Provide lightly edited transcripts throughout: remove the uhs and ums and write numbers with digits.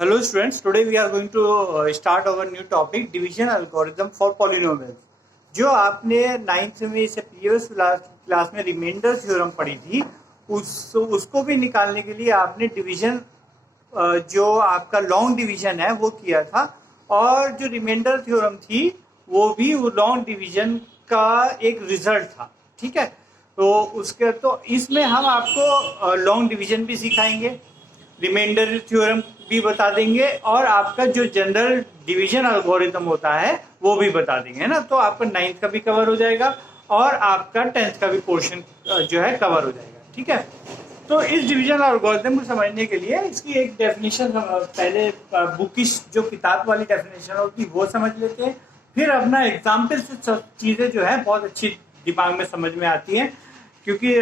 Hello students, today we are going to start our new topic division algorithm for polynomials। जो आपने ninth में से previous class में remainder theorem पढ़ी थी उसको भी निकालने के लिए आपने डिवीजन जो आपका लॉन्ग डिवीजन है वो किया था, और जो रिमाइंडर थ्योरम थी वो भी वो लॉन्ग डिवीजन का एक रिजल्ट था। ठीक है, तो इसमें हम आपको लॉन्ग डिवीजन भी सिखाएंगे, रिमाइंडर थ्योरम भी बता देंगे, और आपका जो जनरल डिवीजन एल्गोरिथम होता है वो भी बता देंगे, है ना। तो आपका 9th का भी कवर हो जाएगा और आपका 10th का भी पोर्शन जो है कवर हो जाएगा। ठीक है, तो इस डिवीजन एल्गोरिथम को समझने के लिए इसकी एक डेफिनेशन पहले बुकिश जो किताब वाली डेफिनेशन होती है वो समझ लेते हैं, फिर अपना एग्जाम्पल से चीज़ें जो है बहुत अच्छी दिमाग में समझ में आती हैं, क्योंकि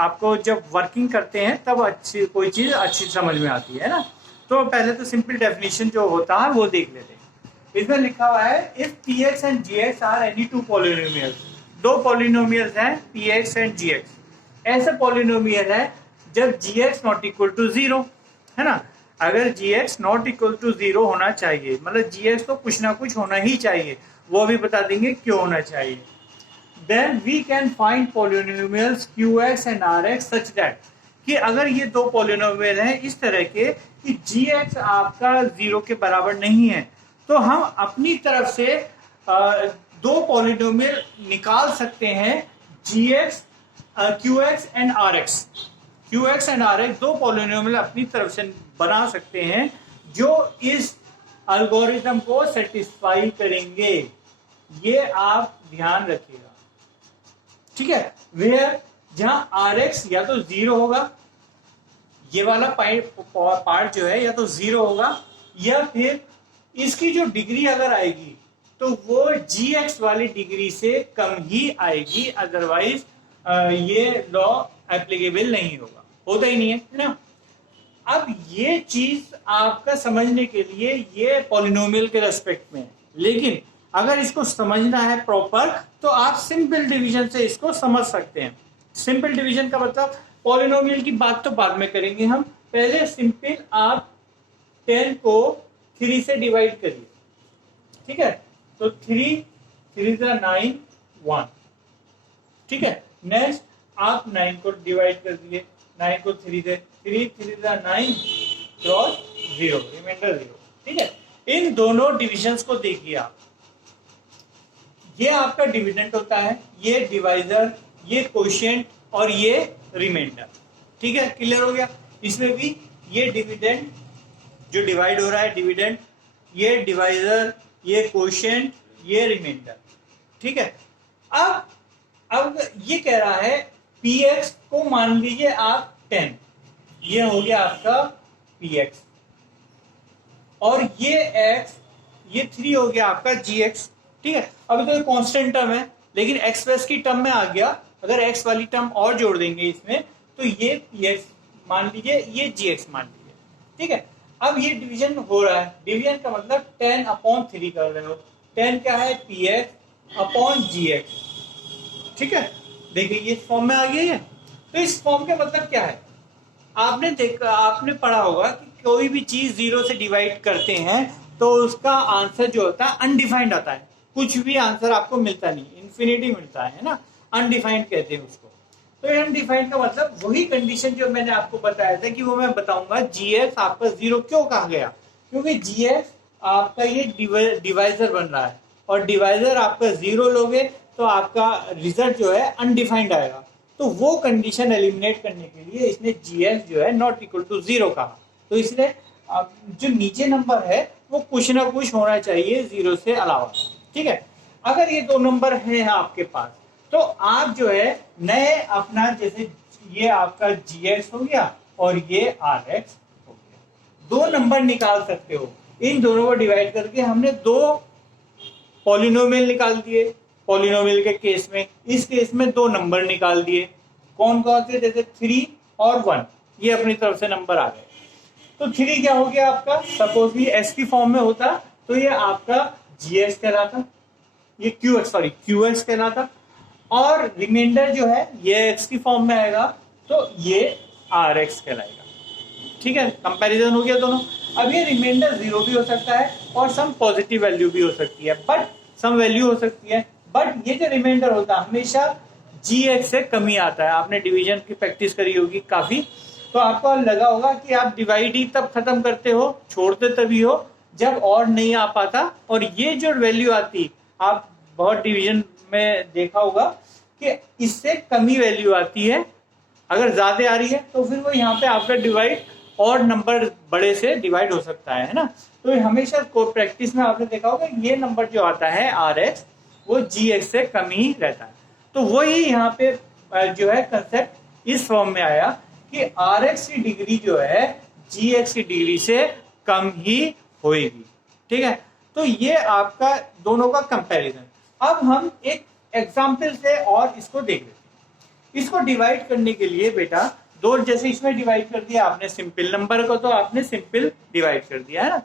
आपको जब वर्किंग करते हैं तब अच्छी कोई चीज़ अच्छी समझ में आती है ना। तो पहले तो सिंपल डेफिनेशन जो होता है वो देख लेते हैं। इसमें लिखा हुआ है if P X and G X are any two polynomials, दो पॉलिनोमियल्स हैं P X and G X, ऐसे पॉलिनोमियल है जब G X not equal to zero, है ना। अगर G X not equal to zero होना चाहिए, मतलब जी एक्स तो कुछ ना कुछ होना ही चाहिए, वो भी बता देंगे क्यों होना चाहिए। Then we can find polynomials qx and rx such that कि अगर ये दो पॉलिनोमियल हैं इस तरह के कि gx आपका जीरो के बराबर नहीं है, तो हम अपनी तरफ से दो पॉलिनोमियल निकाल सकते हैं gx qx and rx। qx and rx दो पॉलिनोमियल अपनी तरफ से बना सकते हैं जो इस एल्गोरिथम को सेटिस्फाई करेंगे, ये आप ध्यान रखिएगा। ठीक है, वेयर जहां आर एक्स या तो जीरो होगा, ये वाला पार्ट जो है या तो जीरो होगा, या फिर इसकी जो डिग्री अगर आएगी तो वो जी एक्स वाली डिग्री से कम ही आएगी, अदरवाइज ये लॉ एप्लीकेबल नहीं होगा, होता ही नहीं है ना। अब ये चीज आपका समझने के लिए ये पॉलिनोमियल के रेस्पेक्ट में है, लेकिन अगर इसको समझना है प्रॉपर तो आप सिंपल डिवीजन से इसको समझ सकते हैं। सिंपल डिवीजन का मतलब पॉलिनोमियल की बात तो बाद में करेंगे हम, पहले सिंपल आप 10 को 3 से डिवाइड करिए। ठीक है, तो 3 9 1। ठीक है, नेक्स्ट आप 9 को डिवाइड कर दिए, 9 को 3 से, 3 9 क्रॉस 0, रिमाइंडर 0। ठीक है, इन दोनों डिविजन्स को देखिए आप, ये आपका डिविडेंड होता है, ये डिवाइजर, ये कोशिएंट और ये रिमाइंडर। ठीक है, क्लियर हो गया। इसमें भी ये डिविडेंड जो डिवाइड हो रहा है डिविडेंड, ये डिवाइजर, ये कोशिएंट, ये रिमाइंडर। ठीक है, अब ये कह रहा है पी एक्स को मान लीजिए आप 10, ये हो गया आपका पी एक्स, और ये एक्स, ये 3 हो गया आपका जी एक्स। ठीक है, अभी तो कांस्टेंट टर्म है, लेकिन एक्स प्लस की टर्म में आ गया, अगर एक्स वाली टर्म और जोड़ देंगे इसमें तो ये पी एक्स मान लीजिए, ये जी एक्स मान लीजिए। ठीक है, अब ये डिवीजन हो रहा है, डिवीजन का मतलब 10/3 कर रहे हो, 10 क्या है पी एक्स अपॉन जी एक्स। ठीक है, देखिए ये फॉर्म में आ गया है। तो इस फॉर्म का मतलब क्या है, आपने पढ़ा होगा कि कोई भी चीज जीरो से डिवाइड करते हैं तो उसका आंसर जो होता है अनडिफाइंड आता है, कुछ भी आंसर आपको मिलता नहीं, इन्फिनिटी मिलता है ना, अनडिफाइंड कहते हैं उसको। तो अनडिफाइंड का मतलब वही कंडीशन जो मैंने आपको बताया था कि वो मैं बताऊंगा। जीएक्स आपका जीरो क्यों कहा गया, क्योंकि जीएक्स आपका ये डिवाइजर बन रहा है, और डिवाइजर आपका जीरो लोगे तो आपका रिजल्ट जो है अनडिफाइंड आएगा। तो वो कंडीशन एलिमिनेट करने के लिए इसने जीएक्स जो है नॉट इक्वल टू जीरो कहा। तो इसलिए जो नीचे नंबर है वो कुछ ना कुछ होना चाहिए जीरो से अलावा। ठीक है, अगर ये दो नंबर हैं आपके पास तो आप जो है नए अपना, जैसे ये आपका जीएक्स हो गया और ये आरएक्स हो गया, दो नंबर निकाल सकते हो। इन दोनों को डिवाइड करके हमने दो पॉलिनोमियल निकाल दिए। पॉलिनोमियल के केस में, इस केस में दो नंबर निकाल दिए, कौन कौन से, जैसे 3 और 1, ये अपनी तरफ से नंबर आ गए। तो 3 क्या हो गया आपका, सपोज ये एस की फॉर्म में होता तो ये आपका जीएक्स कहलाता, ये क्यूएक्स कहलाता, और रिमाइंडर जो है ये एक्स की फॉर्म में आएगा तो ये आर एक्स कहलाएगा। ठीक है, कंपैरिजन हो गया दोनों। अब ये रिमाइंडर 0 भी हो सकता है और सम पॉजिटिव वैल्यू भी हो सकती है, बट सम वैल्यू हो सकती है, बट ये जो रिमाइंडर होता है हमेशा GX से कम ही आता है। आपने डिवीजन की प्रैक्टिस करी होगी काफी, तो आपको लगा होगा कि आप डिवाइड ही तब खत्म करते हो, छोड़ते तभी हो जब और नहीं आ पाता, और ये जो वैल्यू आती, आप बहुत डिवीजन में देखा होगा कि इससे कम ही वैल्यू आती है। अगर ज्यादा आ रही है तो फिर वो यहाँ पे आपका डिवाइड और नंबर बड़े से डिवाइड हो सकता है ना। तो हमेशा को प्रैक्टिस में आपने देखा होगा ये नंबर जो आता है RX वो GX से कम ही रहता है। तो वही यहाँ पे जो है कंसेप्ट इस फॉर्म में आया कि RX की डिग्री जो है GX की डिग्री से कम ही होएगी। ठीक है, तो ये आपका दोनों का कंपैरिजन। अब हम एक एग्जाम्पल से और इसको देख लेते हैं। इसको डिवाइड करने के लिए बेटा दो, जैसे इसमें डिवाइड कर दिया आपने सिंपल नंबर को, तो आपने सिंपल डिवाइड कर दिया है ना।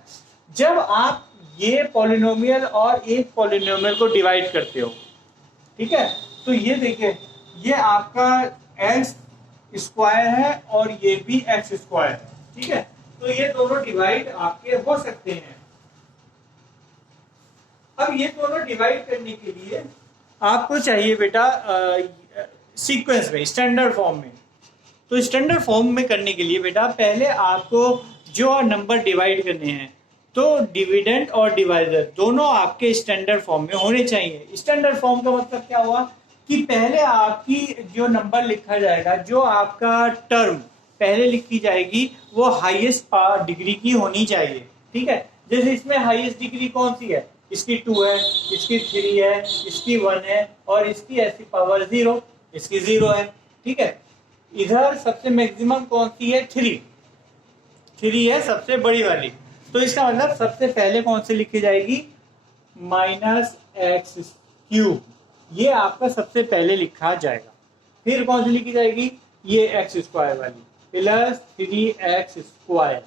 जब आप ये पॉलिनोमियल और एक पॉलिनोमियल को डिवाइड करते हो, ठीक है, तो ये देखिए ये आपका एक्स स्क्वायर है और ये भी एक्स स्क्वायर है। ठीक है, तो ये दोनों डिवाइड आपके हो सकते हैं। अब ये दोनों डिवाइड करने के लिए आपको चाहिए बेटा सीक्वेंस में, स्टैंडर्ड फॉर्म में। तो स्टैंडर्ड फॉर्म में करने के लिए बेटा पहले आपको जो नंबर डिवाइड करने हैं तो डिविडेंड और डिवाइजर दोनों आपके स्टैंडर्ड फॉर्म में होने चाहिए। स्टैंडर्ड फॉर्म का मतलब क्या हुआ कि पहले आपकी जो नंबर लिखा जाएगा, जो आपका टर्म पहले लिखी जाएगी वो हाईएस्ट डिग्री की होनी चाहिए। ठीक है, जैसे इसमें हाईएस्ट डिग्री कौन सी है, इसकी 2 है, इसकी 3 है, इसकी 1 है और इसकी ऐसी पावर 0, इसकी 0 है। ठीक है, इधर सबसे मैक्सिमम कौन सी है, 3 है सबसे बड़ी वाली। तो इसका मतलब सबसे पहले कौन सी लिखी जाएगी, -x³, ये आपका सबसे पहले लिखा जाएगा। फिर कौन सी लिखी जाएगी, ये x² वाली प्लस 3x²,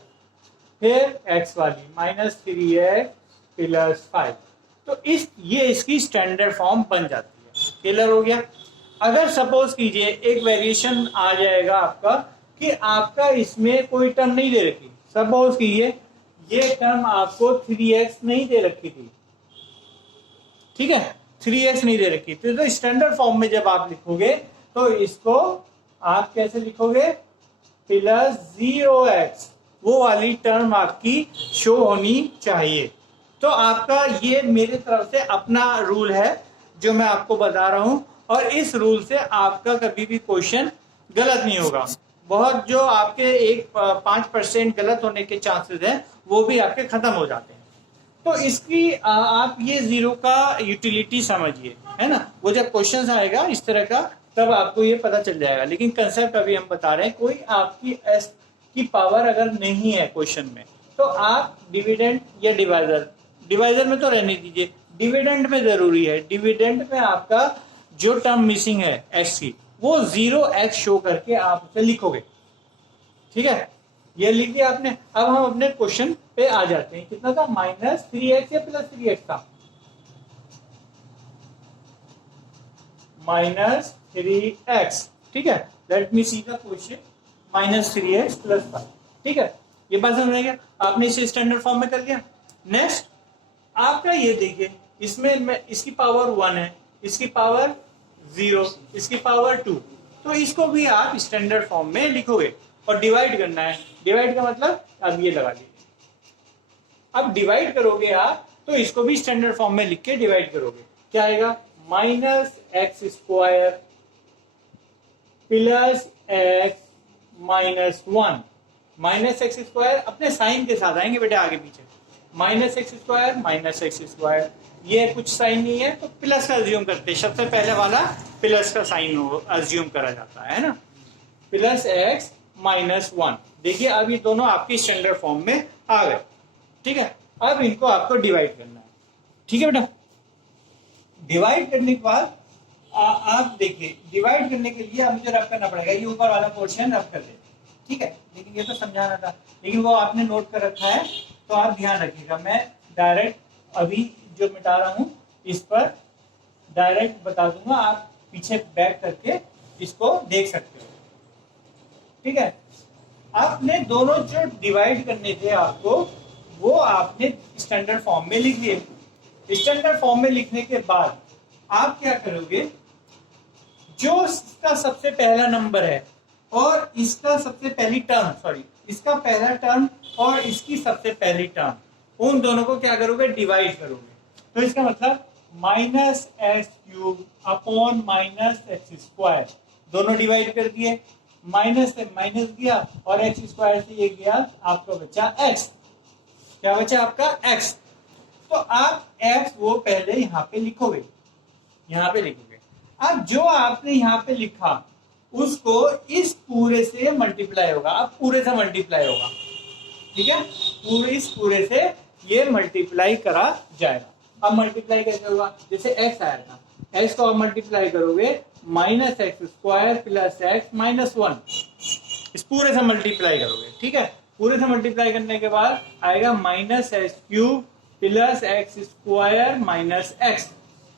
फिर x वाली -3x प्लस 5। तो ये इसकी स्टैंडर्ड फॉर्म बन जाती है। क्लियर हो गया। अगर सपोज कीजिए एक वेरिएशन आ जाएगा आपका कि आपका इसमें कोई टर्म नहीं दे रखी, सपोज कीजिए ये टर्म आपको 3x नहीं दे रखी थी। ठीक है, 3x नहीं दे रखी थी, तो स्टैंडर्ड फॉर्म में जब आप लिखोगे तो इसको आप कैसे लिखोगे, +0x, वो वाली टर्म आपकी शो होनी चाहिए। तो आपका ये मेरी तरफ से अपना रूल है जो मैं आपको बता रहा हूं, और इस रूल से आपका कभी भी क्वेश्चन गलत नहीं होगा। बहुत जो आपके 5% गलत होने के चांसेस हैं वो भी आपके खत्म हो जाते हैं। तो इसकी आप ये 0 का यूटिलिटी समझिए, है ना। वो जब क्वेश्चन आएगा इस तरह का तब आपको ये पता चल जाएगा, लेकिन कंसेप्ट अभी हम बता रहे हैं। कोई आपकी s की पावर अगर नहीं है क्वेश्चन में तो आप डिविडेंड या डिवाइजर में तो रहने दीजिए, डिविडेंड में जरूरी है। डिविडेंड में आपका जो टर्म मिसिंग है x की, वो 0x शो करके आप उसे लिखोगे। ठीक है, ये लिख दिया आपने। अब हम अपने क्वेश्चन पे आ जाते हैं। कितना था, -3x या +3x था, -3x। ठीक है, let me see the question, -3x + 5। ठीक है, ये बात समझ में गया, आपने इसे स्टैंडर्ड फॉर्म में कर लिया। नेक्स्ट आपका ये देखिए, इसमें इसकी पावर 1 है, इसकी पावर 0, इसकी पावर 2, तो इसको भी आप स्टैंडर्ड फॉर्म में लिखोगे और डिवाइड करना है। डिवाइड का मतलब अब ये लगा लीजिए। अब डिवाइड करोगे आप तो इसको भी स्टैंडर्ड फॉर्म में लिख के डिवाइड करोगे। क्या आएगा, -x² प्लस x -1। -x² अपने साइन के साथ आएंगे बेटे आगे पीछे, -x², ये कुछ साइन नहीं है तो प्लस का अज्यूम करते हैं। सबसे पहले वाला प्लस का साइन अज्यूम करा जाता है ना, प्लस x -1। देखिए अब ये दोनों आपकी स्टैंडर्ड फॉर्म में आ गए। ठीक है, अब इनको आपको डिवाइड करना है। ठीक है बेटा, डिवाइड करने के बाद आप देखिए, डिवाइड करने के लिए मुझे रफ करना पड़ेगा, ये ऊपर वाला पोर्शन रफ कर लेते। ठीक है, लेकिन ये तो समझाना था, लेकिन वो आपने नोट कर रखा है तो आप ध्यान रखिएगा। मैं डायरेक्ट अभी जो मिटा रहा हूं इस पर डायरेक्ट बता दूंगा, आप पीछे बैक करके इसको देख सकते हो। ठीक है, आपने दोनों जो डिवाइड करने थे आपको, वो आपने स्टैंडर्ड फॉर्म में लिख दिए। स्टैंडर्ड फॉर्म में लिखने के बाद आप क्या करोगे, जो इसका सबसे पहला नंबर है और इसका सबसे पहली टर्म, सॉरी इसका पहला टर्म और इसकी सबसे पहली टर्म, उन दोनों को क्या करोगे, डिवाइड करोगे। तो इसका मतलब minus x cube upon minus x square, दोनों डिवाइड कर दिए, माइनस से माइनस गया और एक्स स्क्वायर से ये गया, आपका बचा एक्स। क्या बचा आपका एक्स। तो आप एक्स वो पहले यहाँ पे लिखोगे, यहाँ पे लिखोगे। अब जो आपने यहाँ पे लिखा उसको इस पूरे से मल्टीप्लाई होगा, अब पूरे से मल्टीप्लाई होगा, ठीक है, पूरे इस पूरे से ये मल्टीप्लाई करा जाएगा। अब मल्टीप्लाई कैसे होगा, जैसे एक्स आया था, एक्स को आप मल्टीप्लाई करोगे minus x square plus x minus 1, इस पूरे से मल्टीप्लाई करोगे, ठीक है। पूरे से मल्टीप्लाई करने के बाद आएगा minus x cube plus x square minus x,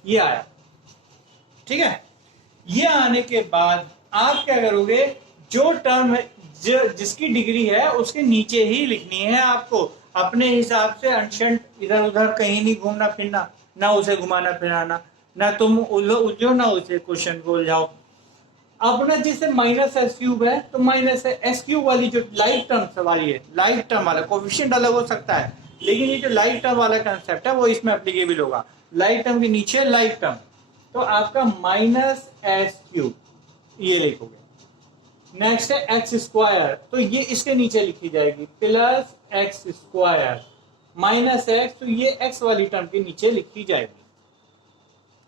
ये आया, ठीक है। ये आने के बाद आप क्या करोगे, जो टर्म जिसकी डिग्री है उसके नीचे ही लिखनी है आपको, अपने हिसाब से अंशंट इधर उधर कहीं नहीं घूमना फिरना, ना उसे घुमाना फिराना, ना तुम उलझो ना उसे क्वेश्चन को उलझाओ। अपना जैसे माइनस एस क्यूब है तो माइनस एस क्यूब वाली जो लाइट टर्म वाली है, लाइट टर्म वाला कोफिशिएंट अलग हो सकता है, लेकिन ये जो लाइट टर्म वाला कंसेप्ट है वो इसमें एप्लीकेबल होगा। लाइट टर्म के नीचे लाइट टर्म, तो आपका माइनस एस क्यूब ये लिखोगे। नेक्स्ट है एक्स स्क्वायर, तो ये इसके नीचे लिखी जाएगी plus x square minus x, तो ये एक्स वाली टर्म के नीचे लिखी जाएगी,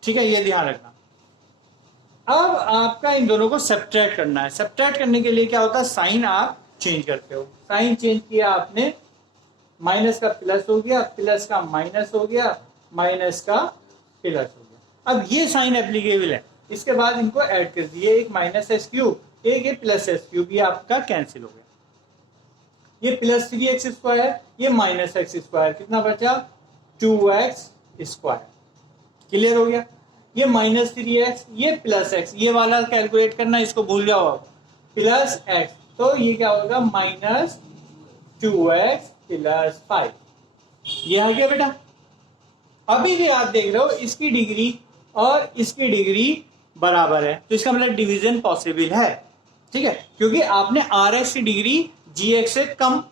ठीक है, ये ध्यान रखना। अब आपका इन दोनों को सब्ट्रैक्ट करना है। सब्ट्रैक्ट करने के लिए क्या होता है, साइन आप चेंज करते हो। साइन चेंज किया आपने, माइनस का प्लस हो गया, प्लस का माइनस हो गया, माइनस का प्लस हो गया। अब ये साइन एप्लीकेबल है, इसके बाद इनको ऐड कर दिए, एक माइनस एस क्यूब, एक ये प्लस एस क्यूब, ये आपका कैंसिल हो गया। ये प्लस 3x स्क्वायर, ये माइनस एक्स स्क्वायर, कितना बचा 2x स्क्वायर, क्लियर हो गया। ये माइनस 3x, ये प्लस एक्स, ये वाला कैलकुलेट करना, इसको भूल जाओ आप, प्लस एक्स, तो ये क्या होगा माइनस 2x प्लस 5, ये आ गया बेटा। अभी भी आप देख रहे हो इसकी डिग्री और इसकी डिग्री बराबर है, तो इसका मतलब डिवीजन पॉसिबल है, ठीक है, क्योंकि आपने RX की डिग्री GX से कम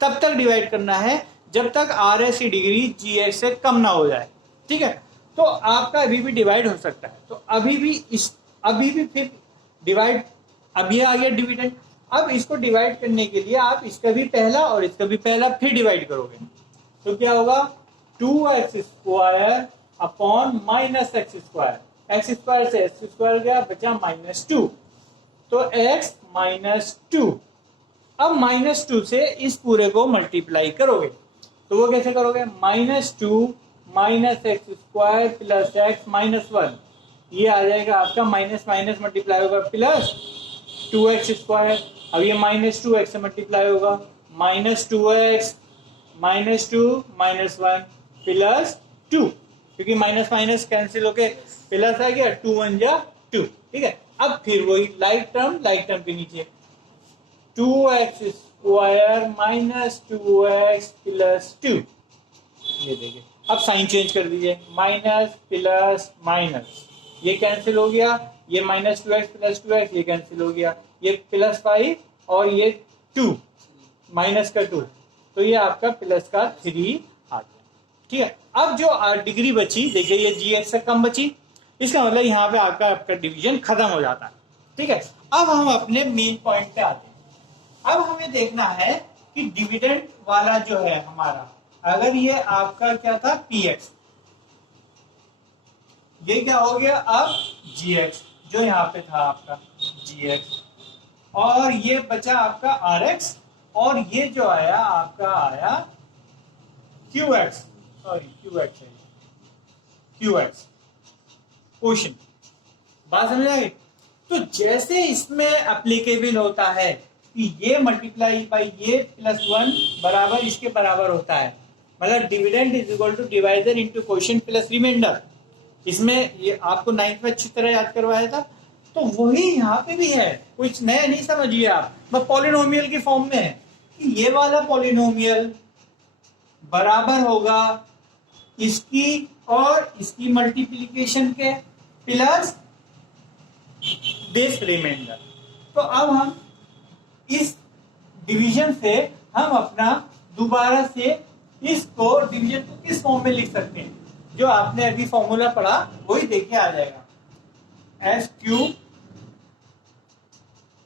तब तक डिवाइड करना है जब तक RX की डिग्री GX से कम ना हो जाए, ठीक है। तो आपका अभी भी डिवाइड हो सकता है, तो अभी भी फिर डिवाइड, अब ये आ गया डिविडेंड। अब इसको डिवाइड करने के लिए आप इसका भी पहला और इसका भी पहला फिर डिवाइड करोगे, तो क्या होगा 2x square upon minus x square, x square से एक्स स्क्वायर गया, बचा माइनस 2, तो x माइनस 2। अब माइनस 2 से इस पूरे को मल्टीप्लाई करोगे, तो वो कैसे करोगे, minus 2 minus x square plus x minus 1, ये आ जाएगा आपका, माइनस माइनस मल्टीप्लाई होगा प्लस 2x स्क्वायर। अब ये माइनस 2x से मल्टीप्लाई होगा, minus 2x minus 2 minus 1 plus 2, क्योंकि माइनस माइनस कैंसिल होके प्लस आ गया, 2 1 जा 2, ठीक है। अब फिर वही लाइक टर्म के नीचे 2x square minus 2x plus 2, ये देखिए। अब साइन चेंज कर दीजिए, माइनस प्लस माइनस, ये कैंसिल हो गया, ये माइनस 2x प्लस 2x, ये कैंसिल हो गया, ये प्लस 5 और ये 2 माइनस का 2, तो ये आपका प्लस का 3 आ गया, ठीक है। अब जो डिग्री बची, देखिए ये GX से कम बची, इसका मतलब यहाँ पे आपका डिवीजन खत्म हो जाता है, ठीक है। अब हम अपने मेन पॉइंट पे आते हैं। अब हमें देखना है कि डिविडेंड वाला जो है हमारा, अगर ये आपका क्या था PX, ये क्या हो गया अब GX, जो यहाँ पे था आपका GX, और ये बचा आपका RX, और ये जो आया आपका आया QX, सॉरी QX है, QX क्वेश्चन, बात समझ आई। तो जैसे इसमें एप्लीकेबल होता है कि ये मल्टीप्लाई बाई ये प्लस 1 बराबर इसके बराबर होता है, मतलब dividend is equal to divisor into quotient plus remainder, इसमें ये आपको 9th में अच्छी तरह याद करवाया था। तो तो वही यहाँ पे भी है, कुछ नया नहीं समझिए आप, बस पॉलिनोमियल की फॉर्म में है कि ये वाला पॉलिनोमियल बराबर होगा इसकी और इसकी मल्टीप्लिकेशन के प्लस बेस रिमाइंडर। तो अब हम इस डिवीजन से हम अपना दोबारा से इसको डिवीजन को किस फॉर्म में लिख सकते हैं, जो आपने अभी फॉर्मूला पढ़ा वही देखिए आ जाएगा। X cube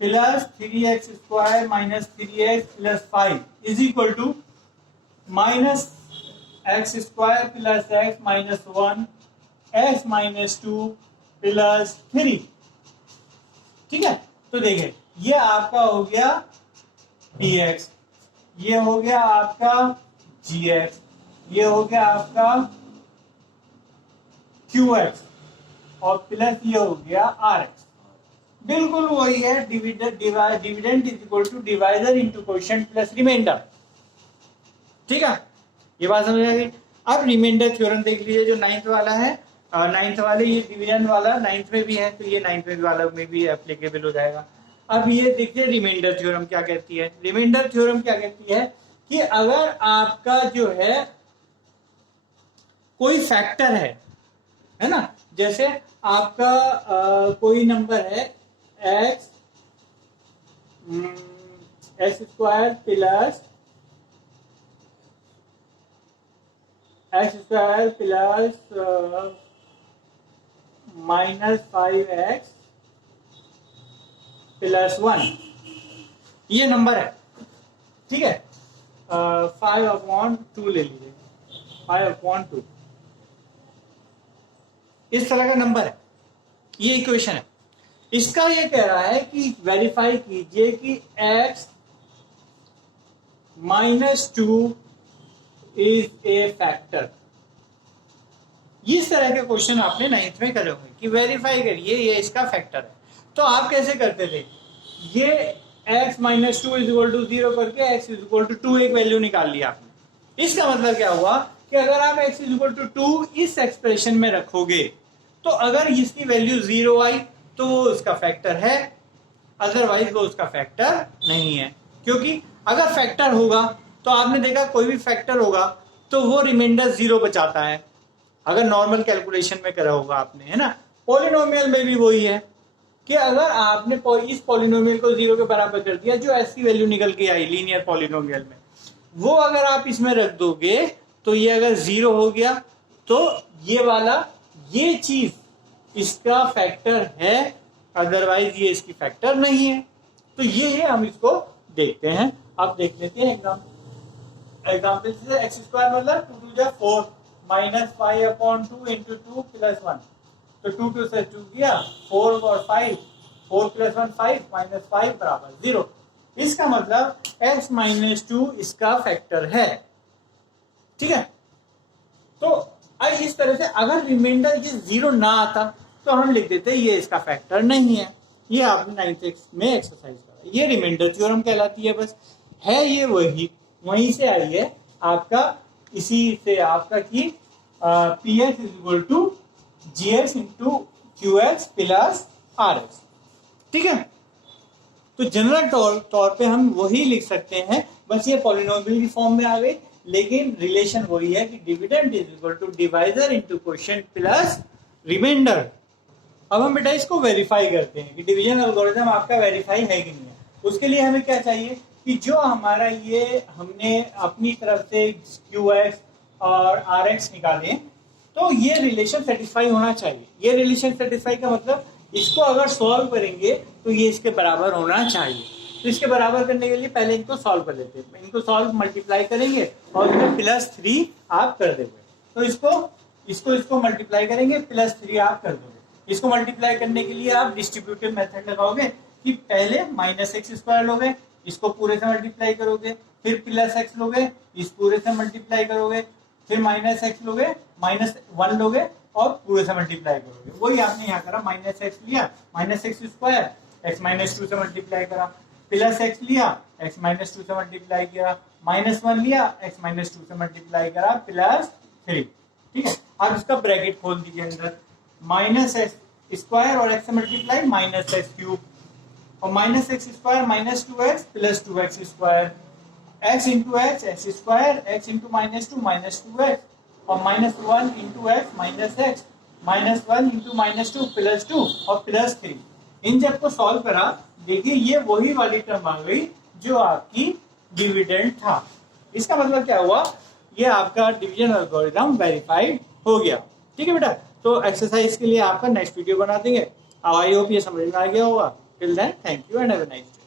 plus 3x square minus 3x plus 5 is equal to minus x square plus x minus 1 x minus 2 plus 3। ठीक है, तो देखिए ये आपका हो गया dx, ये हो गया आपका gx, ये हो गया आपका qx और प्लस ये हो गया rx। बिल्कुल वही है, dividend is equal to divisor into coefficient plus remainder. ठीक है, ये बात समझ आ गई। अब रिमाइंडर थ्योरम देख लीजिए जो 9th वाला है, 9th वाले ये डिवीजन वाला 9th में भी है, तो ये 9th में वाला में भी एप्लीकेबल हो जाएगा। अब ये देखिए रिमाइंडर थ्योरम क्या कहती है। रिमाइंडर थ्योरम क्या कहती है कि अगर आपका जो है कोई फैक्टर है ना, जैसे आपका कोई नंबर है x square plus minus 5x plus 1, ये नंबर है। ठीक है, 5/2 ले लीजिए, 5/2 इस तरह का नंबर है, ये इक्वेशन है। इसका ये कह रहा है कि वेरीफाई कीजिए कि x minus 2 is a factor. इस तरह के क्वेश्चन आपने 9th में करे होंगे कि वेरीफाई करिए ये इसका फैक्टर है। तो आप कैसे करते थे, ये x minus 2 is equal to 0 करके x इज इक्वल टू 2 एक वैल्यू निकाल लिया आपने। इसका मतलब क्या हुआ कि अगर आप x इज इक्वल टू 2 इस एक्सप्रेशन में रखोगे तो अगर इसकी वैल्यू 0 आई तो वो उसका फैक्टर है, अदरवाइज वो उसका फैक्टर नहीं है। क्योंकि अगर फैक्टर होगा तो आपने देखा कोई भी फैक्टर होगा तो वो रिमाइंडर 0 बचाता है, अगर नॉर्मल कैलकुलेशन में करा होगा आपने, है ना। पॉलिनोमियल में भी वही है कि अगर आपने इस पॉलिनोमियल को 0 के बराबर कर दिया, जो एस की वैल्यू निकल के आई लीनियर पॉलिनोमियल में, वो अगर आप इसमें रख दोगे तो ये अगर 0 हो गया तो ये वाला ये चीज इसका फैक्टर है, अदरवाइज ये इसकी फैक्टर नहीं है। तो ये है, हम इसको देखते हैं। अब देख लेते हैं एग्जाम्पल से। एक्स स्क्वायर मतलब 2 2 जा 4 माइनस 5/2 इंटू 2 प्लस 1, तो 2 2 से 2 गया, 4 और 5, 4 प्लस 1 5 माइनस 5 बराबर 0। इसका मतलब x माइनस 2 इसका फैक्टर है। ठीक है, तो अब इस तरह से अगर रिमाइंडर ये 0 ना आता तो हम लिख देते ये इसका फैक्टर नहीं है। ये आपने 9th में एक्सरसाइज करा, ये रिमाइंडर थ्योरम कहलाती है। बस है ये वहीं से आई है आपका, इसी से आपका कि p x is equal to g x into q x plus r x. ठीक है, तो जनरल तौर पे हम वही लिख सकते हैं, बस ये पॉलिनोमियल की फॉर्म में आ गई, लेकिन रिलेशन वही है कि dividend is equal to divisor into coefficient plus remainder. अब हम बेटा इसको वेरीफाई करते हैं कि डिवीजन एल्गोरिथम आपका वेरीफाई है कि नहीं है। उसके लिए हमें क्या चाहिए कि जो हमारा ये हमने अपनी तरफ से QX और RX निकाले, तो ये रिलेशन सेटिस्फाई होना चाहिए। ये रिलेशन सेटिस्फाई का मतलब इसको अगर सॉल्व करेंगे तो ये इसके बराबर होना चाहिए। तो इसके बराबर करने के लिए पहले इनको सॉल्व कर लेते हैं। इनको सॉल्व मल्टीप्लाई करेंगे और इसमें +3 आप कर देंगे, तो इसको मल्टीप्लाई करेंगे, +3 आप कर दोगे। इसको मल्टीप्लाई करने के लिए आप डिस्ट्रीब्यूटिव मेथड लगाओगे कि पहले -x² लोगे, इसको पूरे से मल्टीप्लाई करोगे, फिर +x लोगे, इस पूरे से मल्टीप्लाई करोगे, फिर -x लोगे, -1 लोगे और पूरे से मल्टीप्लाई करोगे। वही आपने यहाँ करा, -x लिया, -x² x -2 से मल्टीप्लाई करा, +x लिया, x -2 से मल्टीप्लाई किया, -1 लिया, x -2 से मल्टीप्लाई करा, +3। ठीक है, अब इसका ब्रैकेट खोल दीजिए अंदर, -x स्क्वायर और x से मल्टीप्लाई माइनस एक्स क्यूब, और minus x square minus 2x plus 2x square, x into x x square, x into minus 2 minus 2x, और minus 1 into x minus x, minus 1 into minus 2 plus 2 और plus 3। इन जब को solve करा, देखिए ये वही वाली टर्म आ गई जो आपकी डिविडेंड था। इसका मतलब क्या हुआ, ये आपका डिवीजन एल्गोरिथम वेरीफाइड हो गया। ठीक है बेटा, तो एक्सरसाइज के लिए आपका नेक्स्ट वीडियो बना देंगे। आई होप ये समझ में आ गया होगा। Till then thank you and have a nice day.